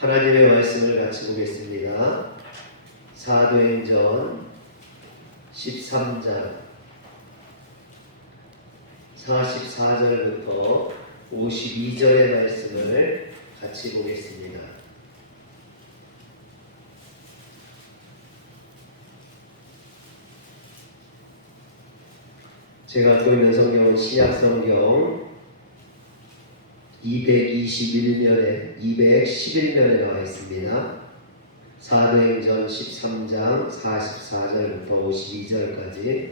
하나님의 말씀을 같이 보겠습니다. 사도행전 13장 44절부터 52절의 말씀을 같이 보겠습니다. 제가 갖고 있는 성경은 신약성경 211면에 나와 있습니다. 사도행전 13장 44절부터 52절까지.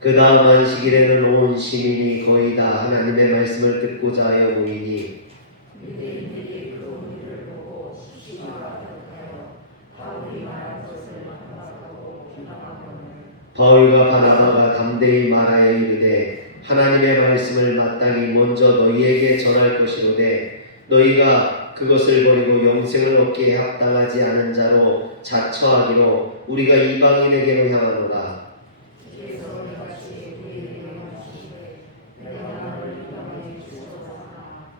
그 다음 안식일에는 온 시민이 거의 다 하나님의 말씀을 듣고자 하여 모이니 유대인들이 그 우리를 보고 시시하여 바울이 말한 것을 반박하고 비방하거늘 바울과 바나바가 담대히 말하여 이르되 하나님의 말씀을 마땅히 먼저 너희에게 전할 것이로되 너희가 그것을 버리고 영생을 얻기에 합당하지 않은 자로 자처하기로 우리가 이방인에게로 향하노라. 주께서 이같이 우리에게 말하시되 내가 너를 이방에 주소서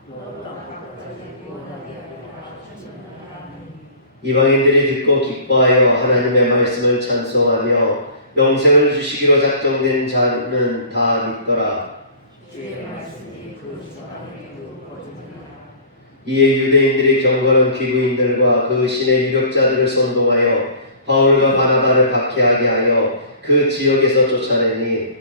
너 땅 바깥에 구원하게 하리라 하셨나니 이방인들이 듣고 기뻐하여 하나님의 말씀을 찬송하며 영생을 주시기로 작정된 자는 다 믿더라. 주의 말씀이 그 집안에 이루어지니라. 이에 유대인들이 경건한 귀부인들과 그 신의 유력자들을 선동하여 바울과 바나바를 박해하게 하여 그 지역에서 쫓아내니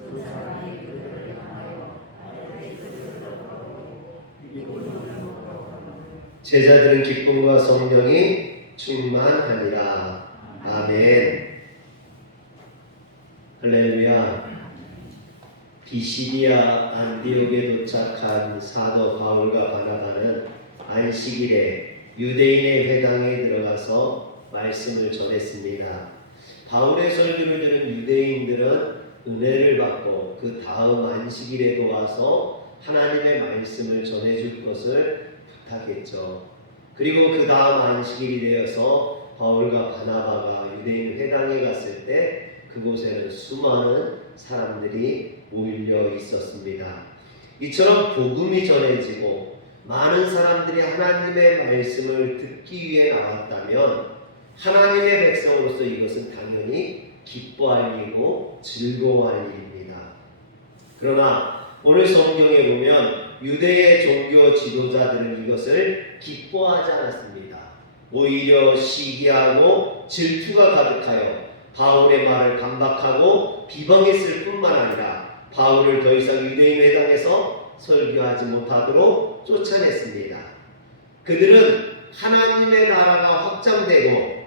그 사람이 그들을 향하여 아래에 그들을 덮어오고 이곳을 먹어가는 제자들은 기쁨과 성령이 충만하니라. 아멘. 할렐루야. 비시디아 안디옥에 도착한 사도 바울과 바나바는 안식일에 유대인의 회당에 들어가서 말씀을 전했습니다. 바울의 설교를 들은 유대인들은 은혜를 받고 그 다음 안식일에도 와서 하나님의 말씀을 전해줄 것을 부탁했죠. 그리고 그 다음 안식일이 되어서 바울과 바나바가 유대인 회당에 갔을 때 그곳에는 수많은 사람들이 모여 있었습니다. 이처럼 복음이 전해지고 많은 사람들이 하나님의 말씀을 듣기 위해 나왔다면 하나님의 백성으로서 이것은 당연히 기뻐할 일이고 즐거워할 일입니다. 그러나 오늘 성경에 보면 유대의 종교 지도자들은 이것을 기뻐하지 않았습니다. 오히려 시기하고 질투가 가득하여 바울의 말을 반박하고 비방했을 뿐만 아니라 바울을 더 이상 유대인 회당에서 설교하지 못하도록 쫓아냈습니다. 그들은 하나님의 나라가 확장되고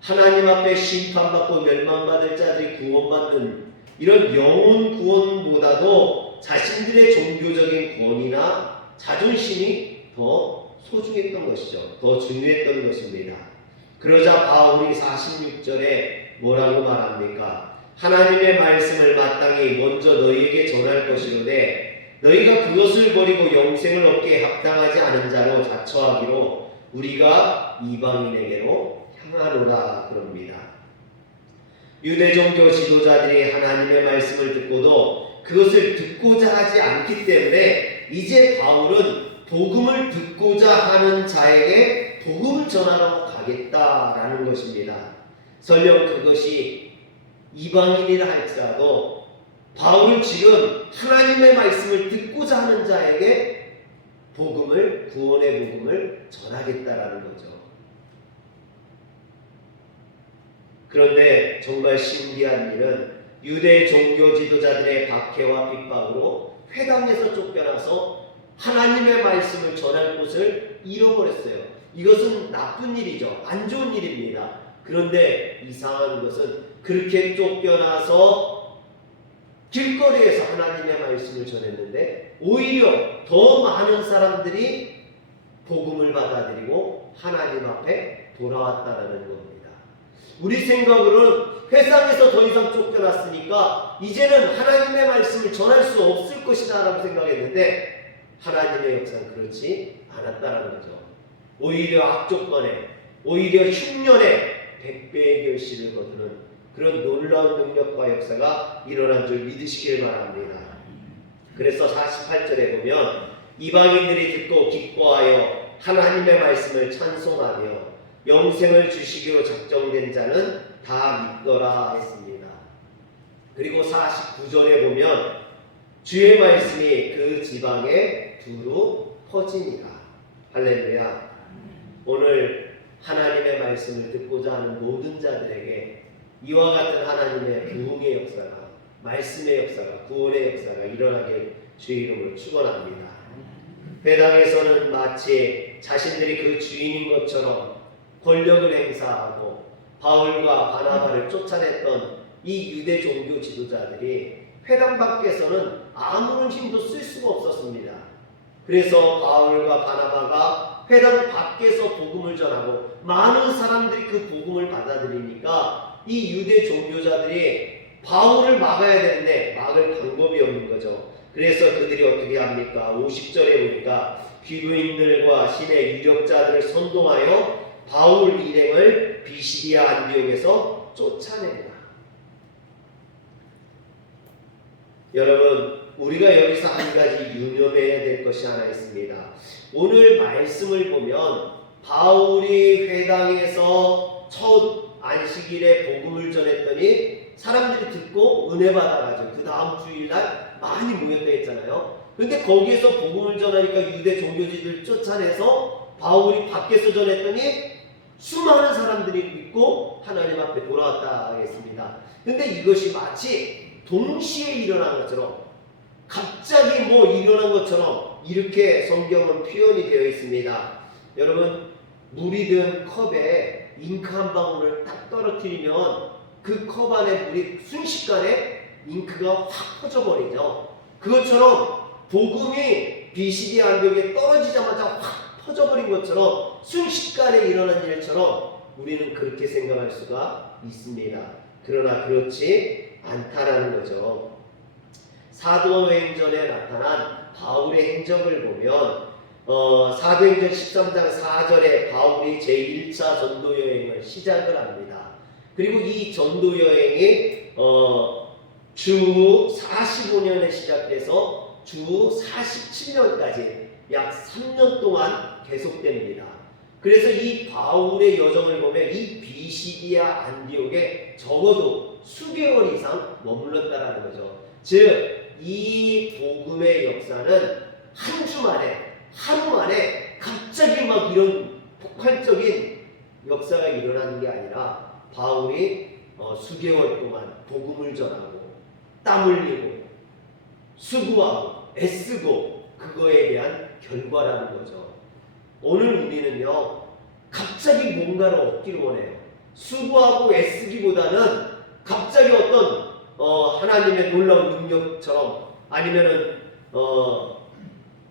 하나님 앞에 심판받고 멸망받을 자들이 구원받는 이런 영혼 구원보다도 자신들의 종교적인 권위나 자존심이 더 소중했던 것이죠. 더 중요했던 것입니다. 그러자 바울이 46절에 뭐라고 말합니까? 하나님의 말씀을 마땅히 먼저 너희에게 전할 것이로되 너희가 그것을 버리고 영생을 얻기에 합당하지 않은 자로 자처하기로 우리가 이방인에게로 향하노라 그럽니다. 유대 종교 지도자들이 하나님의 말씀을 듣고도 그것을 듣고자 하지 않기 때문에 이제 바울은 복음을 듣고자 하는 자에게 복음을 전하러 가겠다라는 것입니다. 설령 그것이 이방인이라 할지라도 바울은 지금 하나님의 말씀을 듣고자 하는 자에게 복음을, 구원의 복음을 전하겠다라는 거죠. 그런데 정말 신기한 일은 유대 종교 지도자들의 박해와 핍박으로 회당에서 쫓겨나서 하나님의 말씀을 전할 곳을 잃어버렸어요. 이것은 나쁜 일이죠. 안 좋은 일입니다. 그런데 이상한 것은 그렇게 쫓겨나서 길거리에서 하나님의 말씀을 전했는데 오히려 더 많은 사람들이 복음을 받아들이고 하나님 앞에 돌아왔다는 겁니다. 우리 생각으로는 회상에서 더 이상 쫓겨났으니까 이제는 하나님의 말씀을 전할 수 없을 것이다 라고 생각했는데 하나님의 역사는 그렇지 않았다는 거죠. 오히려 악조건에, 오히려 흉년에 100배의 결실을 거두는 그런 놀라운 능력과 역사가 일어난 줄 믿으시길 바랍니다. 그래서 48절에 보면 이방인들이 듣고 기뻐하여 하나님의 말씀을 찬송하며 영생을 주시기로 작정된 자는 다 믿더라 했습니다. 그리고 49절에 보면 주의 말씀이 그 지방에 두루 퍼지니라. 할렐루야. 오늘 하나님의 말씀을 듣고자 하는 모든 자들에게 이와 같은 하나님의 부흥의 역사가, 말씀의 역사가, 구원의 역사가 일어나길 주의 이름으로 축원합니다. 회당에서는 마치 자신들이 그 주인인 것처럼 권력을 행사하고 바울과 바나바를 쫓아냈던 이 유대 종교 지도자들이 회당 밖에서는 아무런 힘도 쓸 수가 없었습니다. 그래서 바울과 바나바가 회당 밖에서 복음을 전하고 많은 사람들이 그 복음을 받아들이니까 이 유대 종교자들이 바울을 막아야 되는데 막을 방법이 없는 거죠. 그래서 그들이 어떻게 합니까? 50절에 보니까 귀부인들과 신의 유력자들을 선동하여 바울 일행을 비시디아 안디옥에서 쫓아냅니다. 여러분, 우리가 여기서 한 가지 유념해야 될 것이 하나 있습니다. 오늘 말씀을 보면 바울이 회당에서 첫 안식일에 복음을 전했더니 사람들이 듣고 은혜 받아가지고 그 다음 주일날 많이 모였다 했잖아요. 근데 거기에서 복음을 전하니까 유대 종교지들 쫓아내서 바울이 밖에서 전했더니 수많은 사람들이 믿고 하나님 앞에 돌아왔다 하겠습니다. 근데 이것이 마치 동시에 일어난 것처럼, 갑자기 뭐 일어난 것처럼 이렇게 성경은 표현이 되어 있습니다. 여러분, 물이 든 컵에 잉크 한 방울을 딱 떨어뜨리면 그 컵 안에 물이 순식간에 잉크가 확 퍼져버리죠. 그것처럼 복음이 비시디아 안디옥에 떨어지자마자 확 퍼져버린 것처럼 순식간에 일어난 일처럼 우리는 그렇게 생각할 수가 있습니다. 그러나 그렇지 않다라는 거죠. 사도행전에 나타난 바울의 행적을 보면 사도행전 13장 4절에 바울이 제1차 전도여행을 시작을 합니다. 그리고 이 전도여행이 주 45년에 시작돼서 주 47년까지 약 3년 동안 계속됩니다. 그래서 이 바울의 여정을 보면 이 비시디아 안디옥에 적어도 수개월 이상 머물렀다라는 거죠. 즉 이 복음의 역사는 한 주 만에, 하루 만에 갑자기 막 이런 폭발적인 역사가 일어나는 게 아니라 바울이 수개월 동안 복음을 전하고 땀 흘리고 수고하고 애쓰고 그거에 대한 결과라는 거죠. 오늘 우리는요, 갑자기 뭔가를 얻기를 원해요. 수고하고 애쓰기보다는 갑자기 어떤 하나님의 놀라운 능력처럼, 아니면은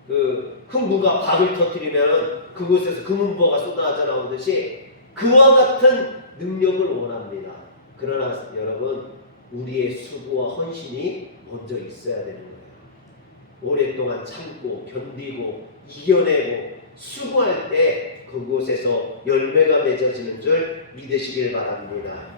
그 흥부가 박을 터뜨리면은 그곳에서 금은보가 쏟아져 나오듯이 그와 같은 능력을 원합니다. 그러나 여러분, 우리의 수고와 헌신이 먼저 있어야 되는 거예요. 오랫동안 참고 견디고 이겨내고 수고할 때 그곳에서 열매가 맺어지는 줄 믿으시길 바랍니다.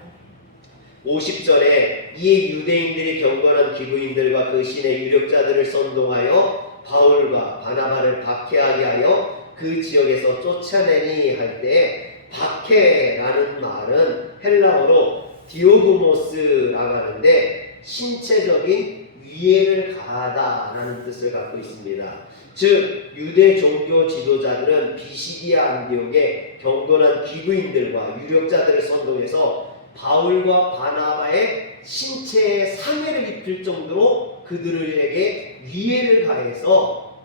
50절에 이 유대인들이 경건한 기부인들과 그 신의 유력자들을 선동하여 바울과 바나바를 박해하게 하여 그 지역에서 쫓아내니 할 때, 박해라는 말은 헬라어로 디오고모스라고 하는데 신체적인 위해를 가하다라는 뜻을 갖고 있습니다. 즉 유대 종교 지도자들은 비시디아 안디옥에 경건한 기부인들과 유력자들을 선동해서 바울과 바나바의 신체에 상해를 입힐 정도로 그들에게 위해를 가해서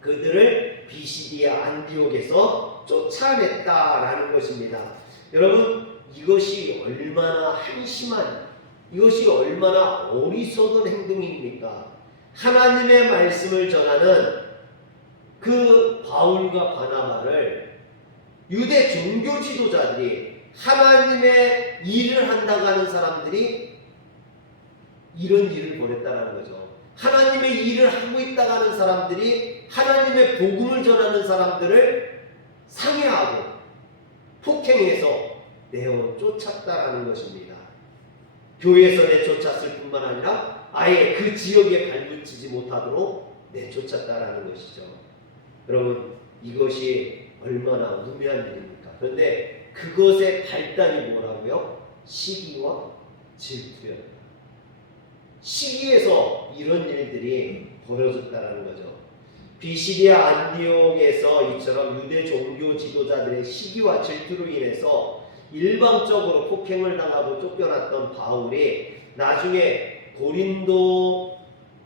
그들을 비시디아 안디옥에서 쫓아냈다라는 것입니다. 여러분, 이것이 얼마나 한심한, 이것이 얼마나 어리석은 행동입니까? 하나님의 말씀을 전하는 그 바울과 바나바를 유대 종교 지도자들이, 하나님의 일을 한다고 하는 사람들이 이런 일을 벌였다는 거죠. 하나님의 일을 하고 있다고 하는 사람들이 하나님의 복음을 전하는 사람들을 상해하고 폭행해서 내어 쫓았다라는 것입니다. 교회에서 내쫓았을 뿐만 아니라 아예 그 지역에 발붙이지 못하도록 내쫓았다라는 것이죠. 여러분 이것이 얼마나 우매한 일입니까? 그런데 그것의 발단이 뭐라고요? 시기와 질투였다. 시기에서 이런 일들이 벌어졌다는 거죠. 비시디아 안디옥에서 이처럼 유대 종교 지도자들의 시기와 질투로 인해서 일방적으로 폭행을 당하고 쫓겨났던 바울이 나중에 고린도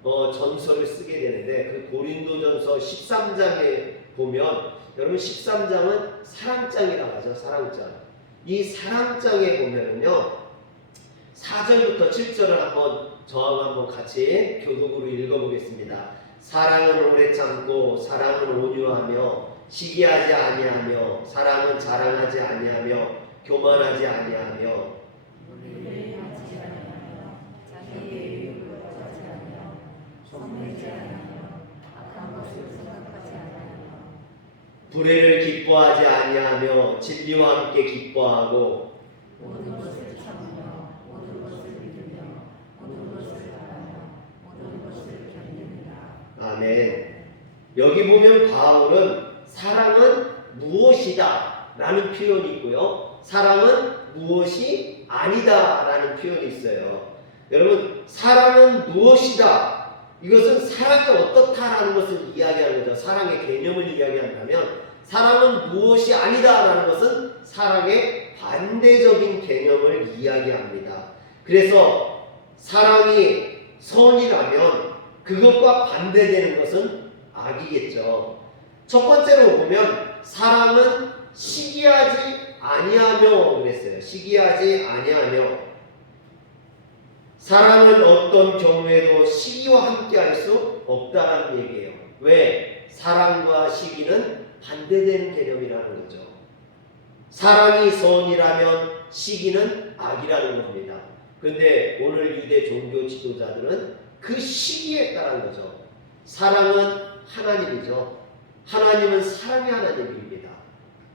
전서를 쓰게 되는데, 그 고린도전서 13장에 보면, 여러분 13장은 사랑장이라고 하죠. 사랑장. 이 사랑장에 보면은요 4절부터 7절을 저하고 한번 같이 교독으로 읽어보겠습니다. 사랑은 오래 참고, 사랑은 온유하며, 시기하지 아니하며, 사랑은 자랑하지 아니하며, 교만하지 아니하며, 물의하지 아니하며 자기의 유익을 구하지 아니하며 성내지 아니하며 악한 것을 생각하지 아니하며 불의를 기뻐하지 아니하며 진리와 함께 기뻐하고, 모든 것을 참으며 모든 것을 믿으며 모든 것을 바라며 모든 것을 견디느니라. 아멘. 여기 보면 바울은 사랑은 무엇이다 라는 표현이 있고요, 사랑은 무엇이 아니다 라는 표현이 있어요. 여러분 사랑은 무엇이다, 이것은 사랑이 어떻다라는 것을 이야기하는 거죠. 사랑의 개념을 이야기한다면, 사랑은 무엇이 아니다 라는 것은 사랑의 반대적인 개념을 이야기합니다. 그래서 사랑이 선이라면 그것과 반대되는 것은 악이겠죠. 첫 번째로 보면 사랑은 시기하지 아니하며 그랬어요. 시기하지 아니하며. 사랑은 어떤 경우에도 시기와 함께 할 수 없다라는 얘기예요. 왜? 사랑과 시기는 반대되는 개념이라는 거죠. 사랑이 선이라면 시기는 악이라는 겁니다. 그런데 오늘 유대 종교 지도자들은 그 시기에 따른 거죠. 사랑은 하나님이죠. 하나님은 사랑의 하나님입니다.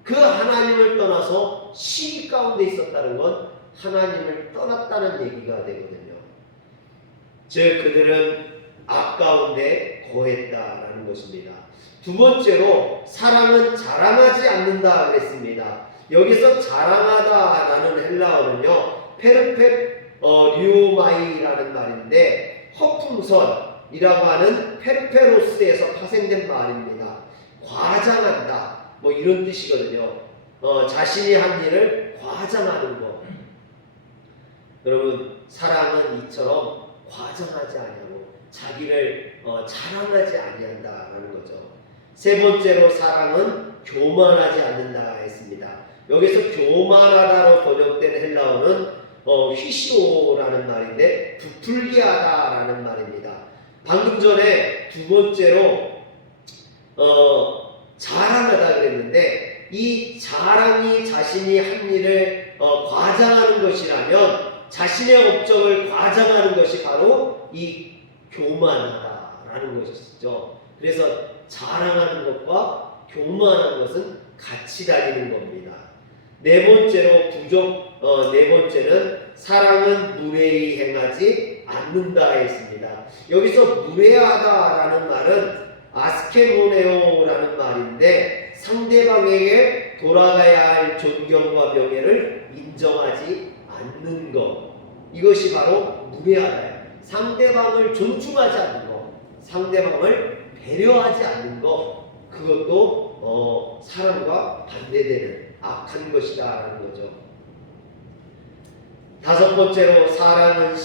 그 하나님을 떠나서 시기 가운데 있었다는 건 하나님을 떠났다는 얘기가 되거든요. 즉 그들은 악 가운데 거했다라는 것입니다. 두 번째로 사랑은 자랑하지 않는다 그랬습니다. 여기서 자랑하다라는 헬라어는요 페르페류마이라는 말인데, 허풍선이라고 하는 페르페로스에서 파생된 말입니다. 과장한다 뭐 이런 뜻이거든요. 자신이 한 일을 과장하는 것. 여러분 사랑은 이처럼 과장하지 아니하고 자기를 자랑하지 아니한다라는 거죠. 세 번째로 사랑은 교만하지 않는다 했습니다. 여기서 교만하다로 번역된 헬라어는 휘시오라는 말인데 부풀게하다라는 말입니다. 방금 전에 두 번째로 자랑하다 그랬는데, 이 자랑이 자신이 한 일을 과장하는 것이라면 자신의 업적을 과장하는 것이 바로 이 교만하다라는 것이죠. 그래서 자랑하는 것과 교만한 것은 같이 다니는 겁니다. 네 번째는 사랑은 무례히 행하지 않는다 했습니다. 여기서 무례하다라는 말은 아스케모네오라는 말인데, 상대방에게 돌아가야 할 존경과 명예를 인정하지 않는 것, 이것이 바로 무례하다예요. 상대방을 존중하지 않는 것, 상대방을 배려하지 않는 것, 그것도 사랑과 반대되는 악한 것이다라는 거죠. 다섯 번째로 사랑은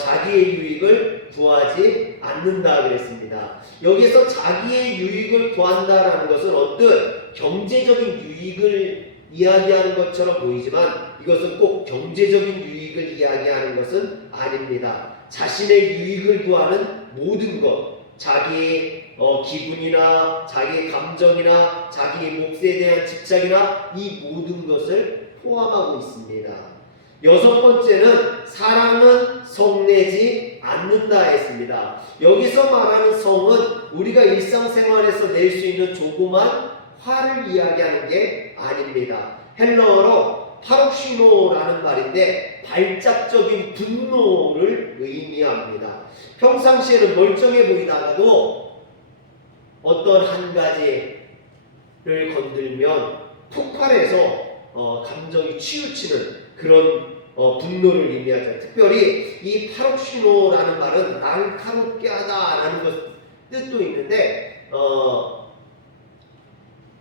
자기의 유익을 구하지 않는다 그랬습니다. 여기서 자기의 유익을 구한다라는 것은 어떤 경제적인 유익을 이야기하는 것처럼 보이지만, 이것은 꼭 경제적인 유익을 이야기하는 것은 아닙니다. 자신의 유익을 구하는 모든 것, 자기의 기분이나 자기의 감정이나 자기의 몫에 대한 집착이나 이 모든 것을 포함하고 있습니다. 여섯 번째는 사랑은 성내지 않는다 했습니다. 여기서 말하는 성은 우리가 일상생활에서 낼 수 있는 조그만 화를 이야기하는 게 아닙니다. 헬러어로 파룩시노라는 말인데 발작적인 분노를 의미합니다. 평상시에는 멀쩡해 보이다가도 어떤 한 가지를 건들면 폭발해서 감정이 치우치는 그런 분노를 의미하죠. 특별히 이 파록시노라는 말은 날카롭게 하다라는 뜻도 있는데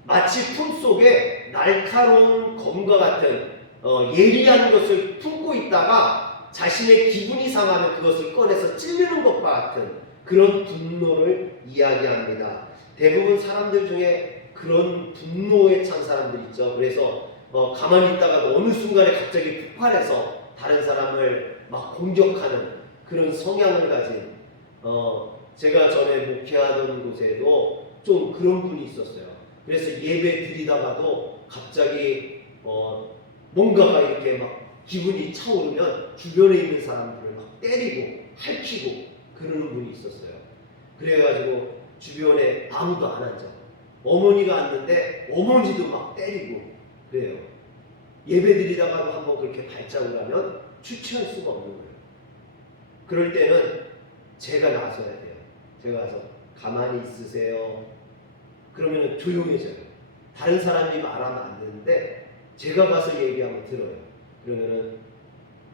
마치 품속에 날카로운 검과 같은 예리한 것을 품고 있다가 자신의 기분이 상하면 그것을 꺼내서 찌르는 것과 같은 그런 분노를 이야기합니다. 대부분 사람들 중에 그런 분노에 찬 사람들 있죠. 그래서 가만히 있다가도 어느 순간에 갑자기 폭발해서 다른 사람을 막 공격하는 그런 성향을 가진 제가 전에 목회하던 곳에도 좀 그런 분이 있었어요. 그래서 예배 드리다가도 갑자기 뭔가가 이렇게 막 기분이 차오르면 주변에 있는 사람들을 막 때리고 핥히고 그러는 분이 있었어요. 그래가지고 주변에 아무도 안 앉아. 어머니가 앉는데 어머니도 막 때리고 그래요. 예배 드리다가도 한번 그렇게 발작을 하면 주체할 수가 없는 거예요. 그럴 때는 제가 나서야 돼요. 제가 가서 가만히 있으세요. 그러면 조용해져요. 다른 사람이 말하면 안 되는데 제가 가서 얘기하면 들어요. 그러면은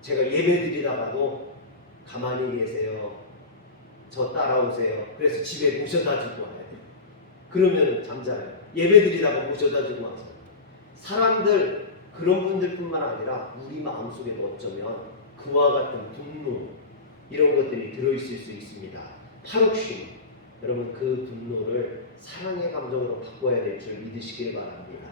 제가 예배 드리다가도 가만히 계세요. 저 따라오세요. 그래서 집에 모셔다 주고 와야 돼요. 그러면 잠자요. 예배 드리다가 모셔다 주고 와서 사람들 그런 분들뿐만 아니라 우리 마음속에도 어쩌면 그와 같은 분노 이런 것들이 들어있을 수 있습니다. 파욕심 여러분 그 분노를 사랑의 감정으로 바꿔야 될 줄 믿으시길 바랍니다.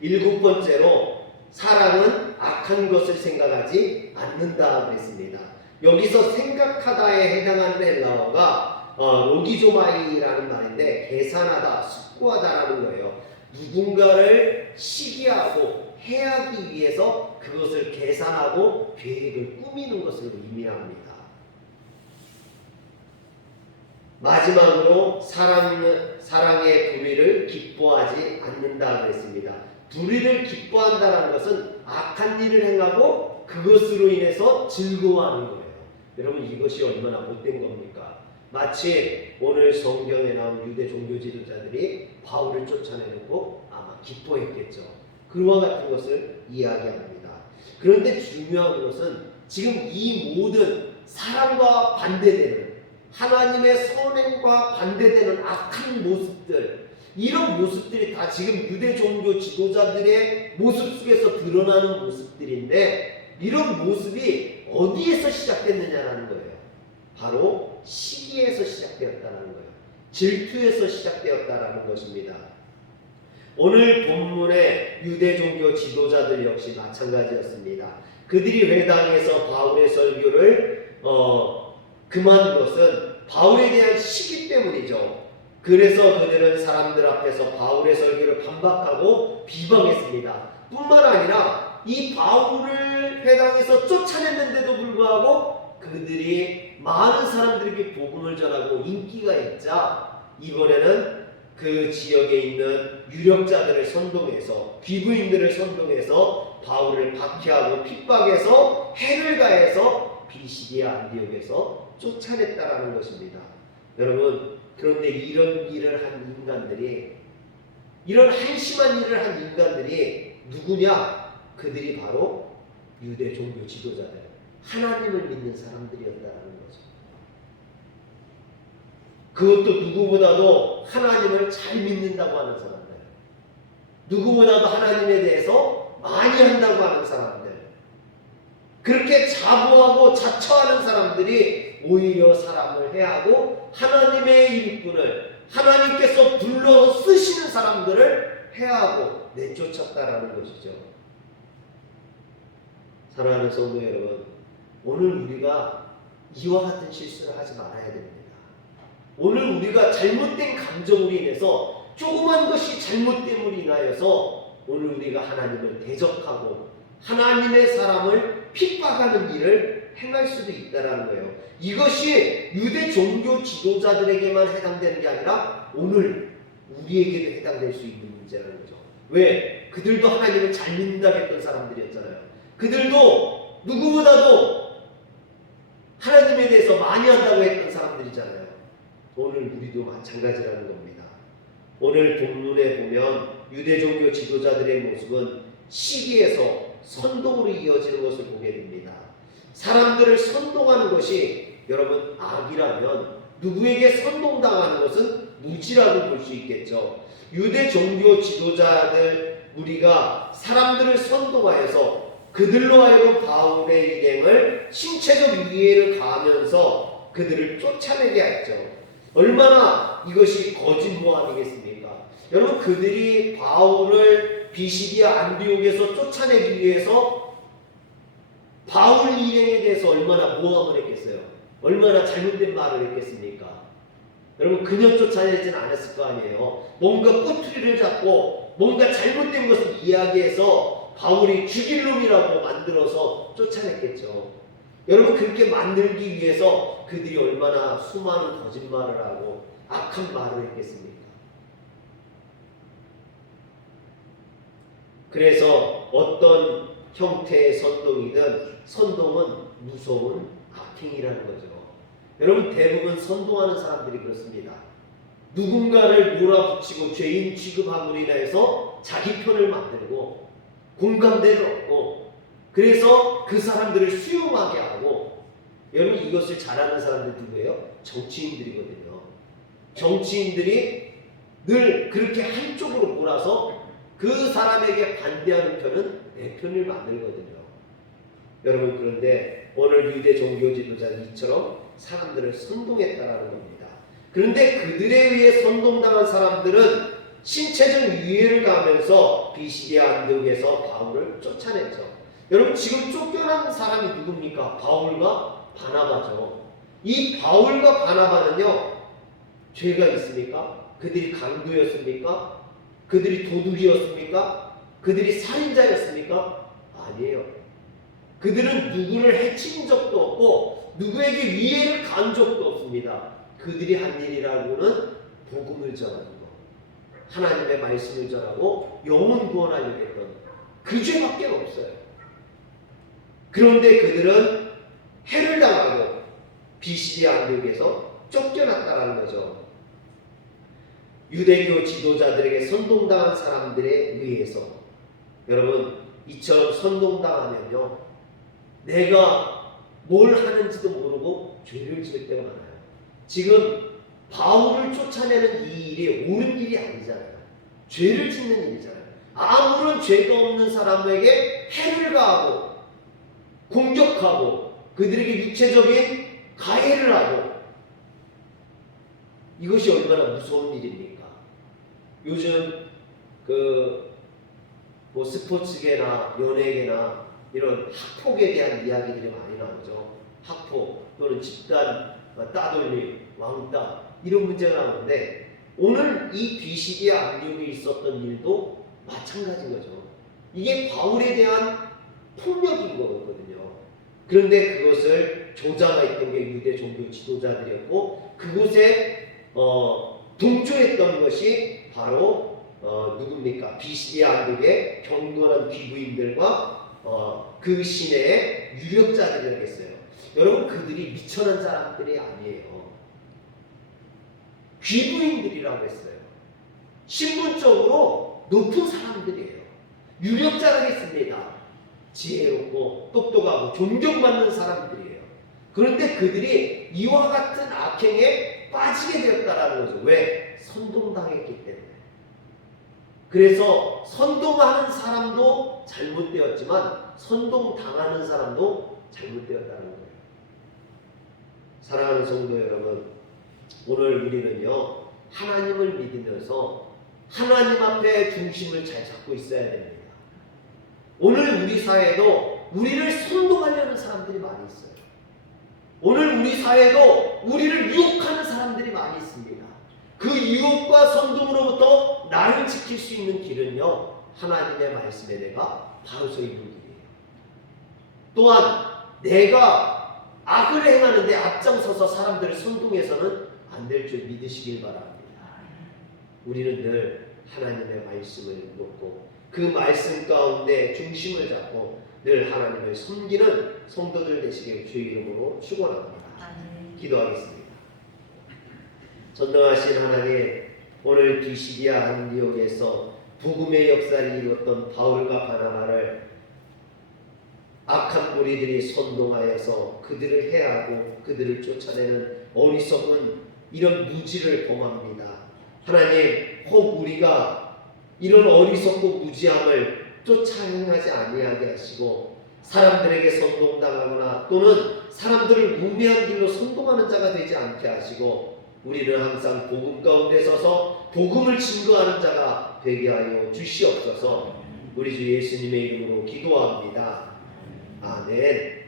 7번째로 사랑은 악한 것을 생각하지 않는다 그랬습니다. 여기서 생각하다에 해당하는 헬라어가 로기조마이라는 말인데 계산하다, 숙고하다라는 거예요. 누군가를 시기하고 해하기 위해서 그것을 계산하고 계획을 꾸미는 것을 의미합니다. 마지막으로 사랑의 불의를 기뻐하지 않는다 그랬습니다. 불의를 기뻐한다는 것은 악한 일을 행하고 그것으로 인해서 즐거워하는 거예요. 여러분 이것이 얼마나 못된 겁니까? 마치 오늘 성경에 나온 유대 종교 지도자들이 바울을 쫓아내고 아마 기뻐했겠죠. 그와 같은 것을 이야기합니다. 그런데 중요한 것은 지금 이 모든 사랑과 반대되는 하나님의 선행과 반대되는 악한 모습들 이런 모습들이 다 지금 유대 종교 지도자들의 모습 속에서 드러나는 모습들인데 이런 모습이 어디에서 시작됐느냐라는 거예요. 바로 시기에서 시작되었다는 거예요. 질투에서 시작되었다는 것입니다. 오늘 본문의 유대 종교 지도자들 역시 마찬가지였습니다. 그들이 회당에서 바울의 설교를 금한 것은 바울에 대한 시기 때문이죠. 그래서 그들은 사람들 앞에서 바울의 설교를 반박하고 비방했습니다. 뿐만 아니라 이 바울을 회당에서 쫓아냈는데도 불구하고 그들이 많은 사람들에게 복음을 전하고 인기가 있자 이번에는 그 지역에 있는 유력자들을 선동해서 귀부인들을 선동해서 바울을 박해하고 핍박해서 해를 가해서 비시디아 안디옥에서 쫓아냈다라는 것입니다. 여러분 그런데 이런 일을 한 인간들이 이런 한심한 일을 한 인간들이 누구냐? 그들이 바로 유대 종교 지도자들 하나님을 믿는 사람들이었다는 거죠. 그것도 누구보다도 하나님을 잘 믿는다고 하는 사람들 누구보다도 하나님에 대해서 많이 한다고 하는 사람들 그렇게 자부하고 자처하는 사람들이 오히려 사람을 해하고 하나님의 일꾼을 하나님께서 불러 쓰시는 사람들을 해하고 내쫓았다라는 것이죠. 사랑하는 성도 여러분 오늘 우리가 이와 같은 실수를 하지 말아야 됩니다. 오늘 우리가 잘못된 감정으로 인해서 조그만 것이 잘못됨으로 인하여서 오늘 우리가 하나님을 대적하고 하나님의 사람을 핍박하는 일을 행할 수도 있다는 거예요. 이것이 유대 종교 지도자들에게만 해당되는 게 아니라 오늘 우리에게도 해당될 수 있는 문제라는 거죠. 왜? 그들도 하나님을 잘 믿는다고 했던 사람들이었잖아요. 그들도 누구보다도 하나님에 대해서 많이 한다고 했던 사람들이잖아요. 오늘 우리도 마찬가지라는 겁니다. 오늘 본문에 보면 유대 종교 지도자들의 모습은 시기에서 선동으로 이어지는 것을 보게 됩니다. 사람들을 선동하는 것이 여러분 악이라면 누구에게 선동당하는 것은 무지라고 볼 수 있겠죠. 유대 종교 지도자들 무리가 사람들을 선동하여서 그들로 하여금 바울의 일행을 신체적 위해를 가하면서 그들을 쫓아내게 했죠. 얼마나 이것이 거짓 모함이겠습니까? 여러분, 그들이 바울을 비시디아 안디옥에서 쫓아내기 위해서 바울 일행에 대해서 얼마나 모함을 했겠어요? 얼마나 잘못된 말을 했겠습니까? 여러분, 그냥 쫓아내지는 않았을 거 아니에요. 뭔가 꼬투리를 잡고 뭔가 잘못된 것을 이야기해서 바울이 죽일 놈이라고 만들어서 쫓아냈겠죠. 여러분, 그렇게 만들기 위해서 그들이 얼마나 수많은 거짓말을 하고 악한 말을 했겠습니까? 그래서 어떤 형태의 선동이든 선동은 무서운 악행이라는 거죠. 여러분, 대부분 선동하는 사람들이 그렇습니다. 누군가를 몰아붙이고 죄인 취급함으로 인해서 자기 편을 만들고 공감대를 얻고 그래서 그 사람들을 수용하게 하고, 여러분, 이것을 잘하는 사람들 누구예요? 정치인들이거든요. 정치인들이 늘 그렇게 한쪽으로 몰아서 그 사람에게 반대하는 편은 내 편을 만들거든요. 여러분, 그런데 오늘 유대 종교 지도자는 이처럼 사람들을 선동했다라는 겁니다. 그런데 그들에 의해 선동당한 사람들은 신체적 유해를 가하면서 비시디아 안디옥에서 바울을 쫓아냈죠. 여러분, 지금 쫓겨난 사람이 누굽니까? 바울과 바나바죠. 이 바울과 바나바는요, 죄가 있습니까? 그들이 강도였습니까? 그들이 도둑이었습니까? 그들이 살인자였습니까? 아니에요. 그들은 누구를 해친 적도 없고 누구에게 위해를 가한 적도 없습니다. 그들이 한 일이라고는 복음을 전하는 것, 하나님의 말씀을 전하고 영혼 구원하려고 했던 그 죄밖에 없어요. 그런데 그들은 해를 당하고 비시디아 안디옥에서 쫓겨났다는 거죠. 유대교 지도자들에게 선동당한 사람들에 의해서. 여러분, 이처럼 선동당하면요, 내가 뭘 하는지도 모르고 죄를 지을 때가 많아요. 지금 바울을 쫓아내는 이 일이 옳은 일이 아니잖아요. 죄를 짓는 일이잖아요. 아무런 죄가 없는 사람에게 해를 가하고 공격하고 그들에게 육체적인 가해를 하고, 이것이 얼마나 무서운 일입니까? 요즘 뭐 스포츠계나 연예계나 이런 학폭에 대한 이야기들이 많이 나오죠. 학폭 또는 집단 따돌림, 왕따, 이런 문제가 나오는데 오늘 이 비시디아 안디옥에 있었던 일도 마찬가지인 거죠. 이게 바울에 대한 폭력인 거거든요. 그런데 그것을 조장했던 게 유대 종교 지도자들이었고, 그곳에 동조했던 것이 바로 누굽니까? 비시디아 안디옥의 경건한 귀부인들과 그 시내의 유력자들이었어요. 여러분, 그들이 미천한 사람들이 아니에요. 귀부인들이라고 했어요. 신분적으로 높은 사람들이에요. 유력자라겠습니다. 지혜롭고 똑똑하고 존경받는 사람들이에요. 그런데 그들이 이와 같은 악행에 빠지게 되었다라는 거죠. 왜? 선동당했기 때문에. 그래서 선동하는 사람도 잘못되었지만 선동당하는 사람도 잘못되었다는 거예요. 사랑하는 성도 여러분, 오늘 우리는요, 하나님을 믿으면서 하나님 앞에 중심을 잘 잡고 있어야 됩니다. 오늘 우리 사회에도 우리를 선동하려는 사람들이 많이 있어요. 오늘 우리 사회에도 우리를 유혹하는 사람들이 많이 있습니다. 그 유혹과 선동으로부터 나를 지킬 수 있는 길은요, 하나님의 말씀에 내가 바로 서 있는 길이에요. 또한 내가 악을 행하는데 앞장서서 사람들을 선동해서는 안 될 줄 믿으시길 바랍니다. 우리는 늘 하나님의 말씀을 놓고 그 말씀 가운데 중심을 잡고 늘 하나님을 섬기는 성도들 되시길 주의 이름으로 축원합니다. 기도하겠습니다. 전능하신 하나님, 오늘 비시디아 안디옥에서 복음의 역사를 이뤘던 바울과 바나바를 악한 무리들이 선동하여서 그들을 해하고 그들을 쫓아내는 어리석은 이런 무지를 범합니다. 하나님, 혹 우리가 이런 어리석고 무지함을 쫓아 행하지 아니하게 하시고 사람들에게 선동당하거나 또는 사람들을 우매한 길로 선동하는 자가 되지 않게 하시고 우리는 항상 복음 가운데 서서 복음을 증거하는 자가 되게 하여 주시옵소서. 우리 주 예수님의 이름으로 기도합니다. 아멘.